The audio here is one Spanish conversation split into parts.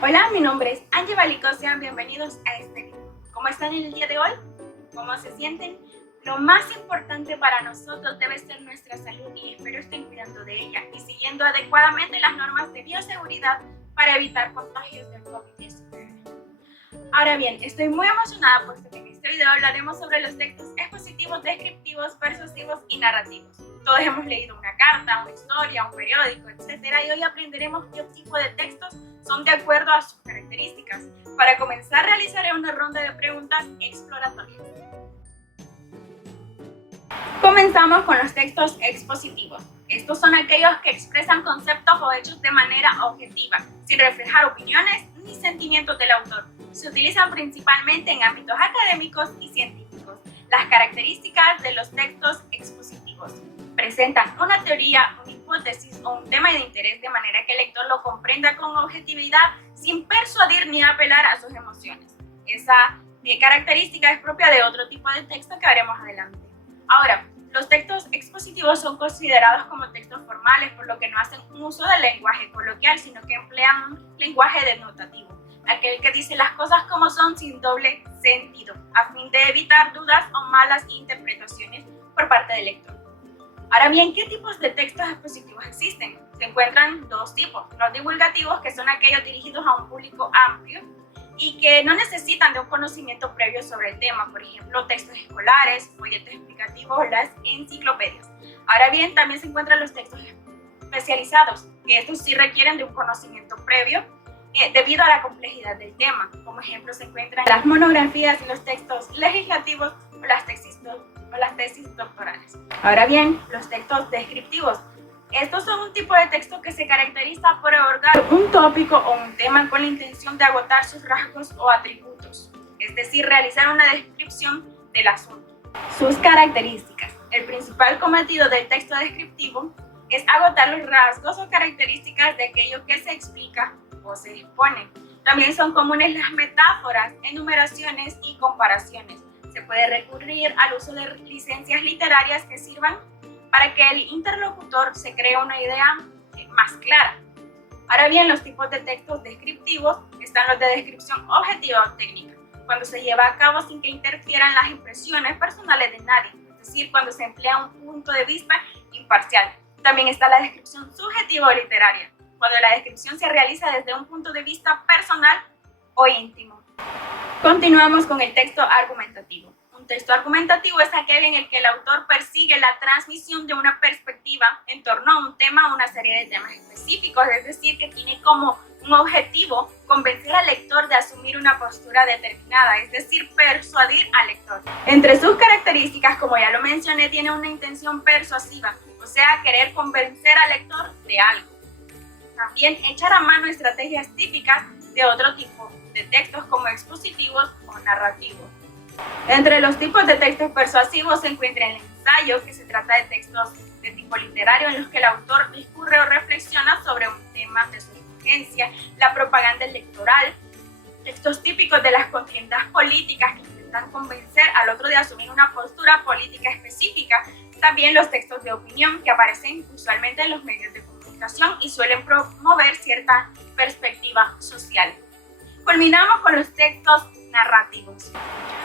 Hola, mi nombre es Angie Balico, sean bienvenidos a este video. ¿Cómo están en el día de hoy? ¿Cómo se sienten? Lo más importante para nosotros debe ser nuestra salud y espero estén cuidando de ella y siguiendo adecuadamente las normas de bioseguridad para evitar contagios del COVID-19. Ahora bien, estoy muy emocionada puesto que en este video hablaremos sobre los textos expositivos, descriptivos, persuasivos y narrativos. Todos hemos leído una carta, una historia, un periódico, etc. Y hoy aprenderemos qué tipo de textos son de acuerdo a sus características. Para comenzar, realizaré una ronda de preguntas exploratorias. Comenzamos con los textos expositivos. Estos son aquellos que expresan conceptos o hechos de manera objetiva, sin reflejar opiniones ni sentimientos del autor. Se utilizan principalmente en ámbitos académicos y científicos. Las características de los textos expositivos: presentan una teoría, una hipótesis o un tema de interés de manera que el lector lo comprenda con objetividad sin persuadir ni apelar a sus emociones. Esa característica es propia de otro tipo de texto que veremos adelante. Ahora, los textos expositivos son considerados como textos formales, por lo que no hacen uso del lenguaje coloquial, sino que emplean un lenguaje denotativo, aquel que dice las cosas como son sin doble sentido, a fin de evitar dudas o malas interpretaciones por parte del lector. Ahora bien, ¿qué tipos de textos expositivos existen? Se encuentran dos tipos: los divulgativos, que son aquellos dirigidos a un público amplio y que no necesitan de un conocimiento previo sobre el tema, por ejemplo, textos escolares, folletos explicativos o las enciclopedias. Ahora bien, también se encuentran los textos especializados, que estos sí requieren de un conocimiento previo debido a la complejidad del tema. Como ejemplo, se encuentran las monografías y los textos legislativos o las tesis doctorales. Ahora bien, los textos descriptivos. Estos son un tipo de texto que se caracteriza por abordar un tópico o un tema con la intención de agotar sus rasgos o atributos, es decir, realizar una descripción del asunto. Sus características. El principal cometido del texto descriptivo es agotar los rasgos o características de aquello que se explica o se expone. También son comunes las metáforas, enumeraciones y comparaciones. Se puede recurrir al uso de licencias literarias que sirvan para que el interlocutor se cree una idea más clara. Ahora bien, los tipos de textos descriptivos están los de descripción objetiva o técnica, cuando se lleva a cabo sin que interfieran las impresiones personales de nadie, es decir, cuando se emplea un punto de vista imparcial. También está la descripción subjetiva o literaria, cuando la descripción se realiza desde un punto de vista personal o íntimo. Continuamos con el texto argumentativo. Un texto argumentativo es aquel en el que el autor persigue la transmisión de una perspectiva en torno a un tema o una serie de temas específicos, es decir, que tiene como un objetivo convencer al lector de asumir una postura determinada, es decir, persuadir al lector. Entre sus características, como ya lo mencioné, tiene una intención persuasiva, o sea, querer convencer al lector de algo. También echar a mano estrategias típicas de otro tipo de textos como expositivos o narrativos. Entre los tipos de textos persuasivos se encuentra el ensayo, que se trata de textos de tipo literario en los que el autor discurre o reflexiona sobre un tema de su escogencia. La propaganda electoral, textos típicos de las contiendas políticas que intentan convencer al otro de asumir una postura política específica. También los textos de opinión, que aparecen usualmente en los medios de comunicación y suelen promover cierta perspectiva social. Culminamos con los textos narrativos.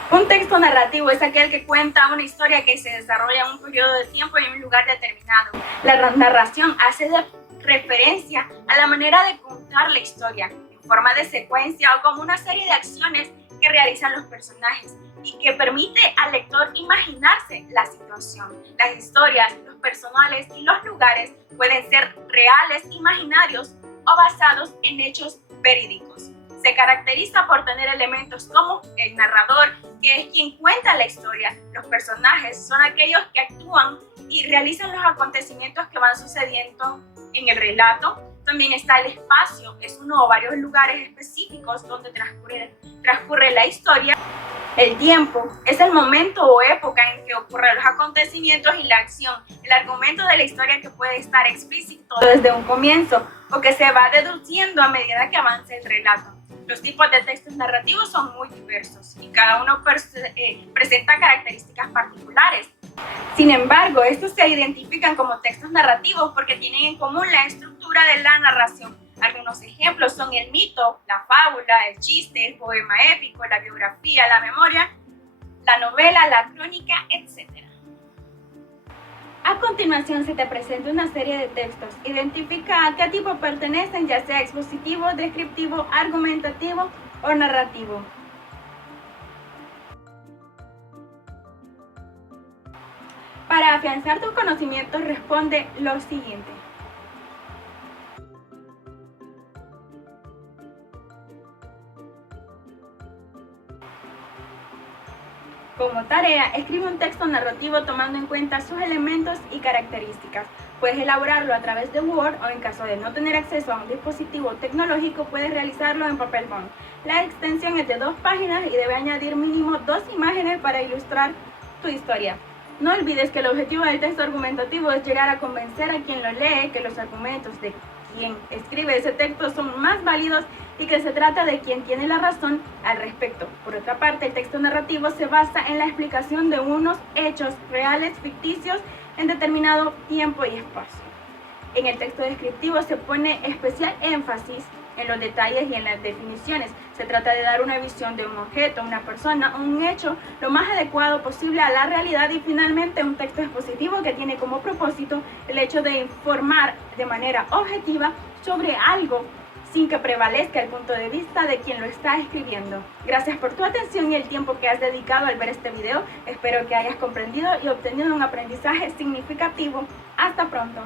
Un texto narrativo es aquel que cuenta una historia que se desarrolla en un periodo de tiempo y en un lugar determinado. La narración hace referencia a la manera de contar la historia en forma de secuencia o como una serie de acciones que realizan los personajes y que permite al lector imaginarse la situación. Las historias, los personajes y los lugares pueden ser reales, imaginarios o basados en hechos verídicos. Se caracteriza por tener elementos como el narrador, que es quien cuenta la historia. Los personajes son aquellos que actúan y realizan los acontecimientos que van sucediendo en el relato. También está el espacio, es uno o varios lugares específicos donde transcurre la historia. El tiempo es el momento o época en que ocurren los acontecimientos y la acción. El argumento de la historia, que puede estar explícito desde un comienzo o que se va deduciendo a medida que avanza el relato. Los tipos de textos narrativos son muy diversos y cada uno presenta características particulares. Sin embargo, estos se identifican como textos narrativos porque tienen en común la estructura de la narración, Algunos ejemplos son el mito, la fábula, el chiste, el poema épico, la biografía, la memoria, la novela, la crónica, etc. A continuación se te presenta una serie de textos. Identifica a qué tipo pertenecen, ya sea expositivo, descriptivo, argumentativo o narrativo. Para afianzar tus conocimientos, responde lo siguiente. Como tarea, escribe un texto narrativo tomando en cuenta sus elementos y características. Puedes elaborarlo a través de Word o en caso de no tener acceso a un dispositivo tecnológico, puedes realizarlo en papel bond. La extensión es de 2 páginas y debe añadir mínimo 2 imágenes para ilustrar tu historia. No olvides que el objetivo del texto argumentativo es llegar a convencer a quien lo lee que los argumentos de quien escribe ese texto son más válidos y que se trata de quien tiene la razón al respecto. Por otra parte, el texto narrativo se basa en la explicación de unos hechos reales ficticios en determinado tiempo y espacio. En el texto descriptivo se pone especial énfasis en los detalles y en las definiciones. Se trata de dar una visión de un objeto, una persona o un hecho lo más adecuado posible a la realidad, y finalmente un texto expositivo que tiene como propósito el hecho de informar de manera objetiva sobre algo sin que prevalezca el punto de vista de quien lo está escribiendo. Gracias por tu atención y el tiempo que has dedicado al ver este video. Espero que hayas comprendido y obtenido un aprendizaje significativo. Hasta pronto.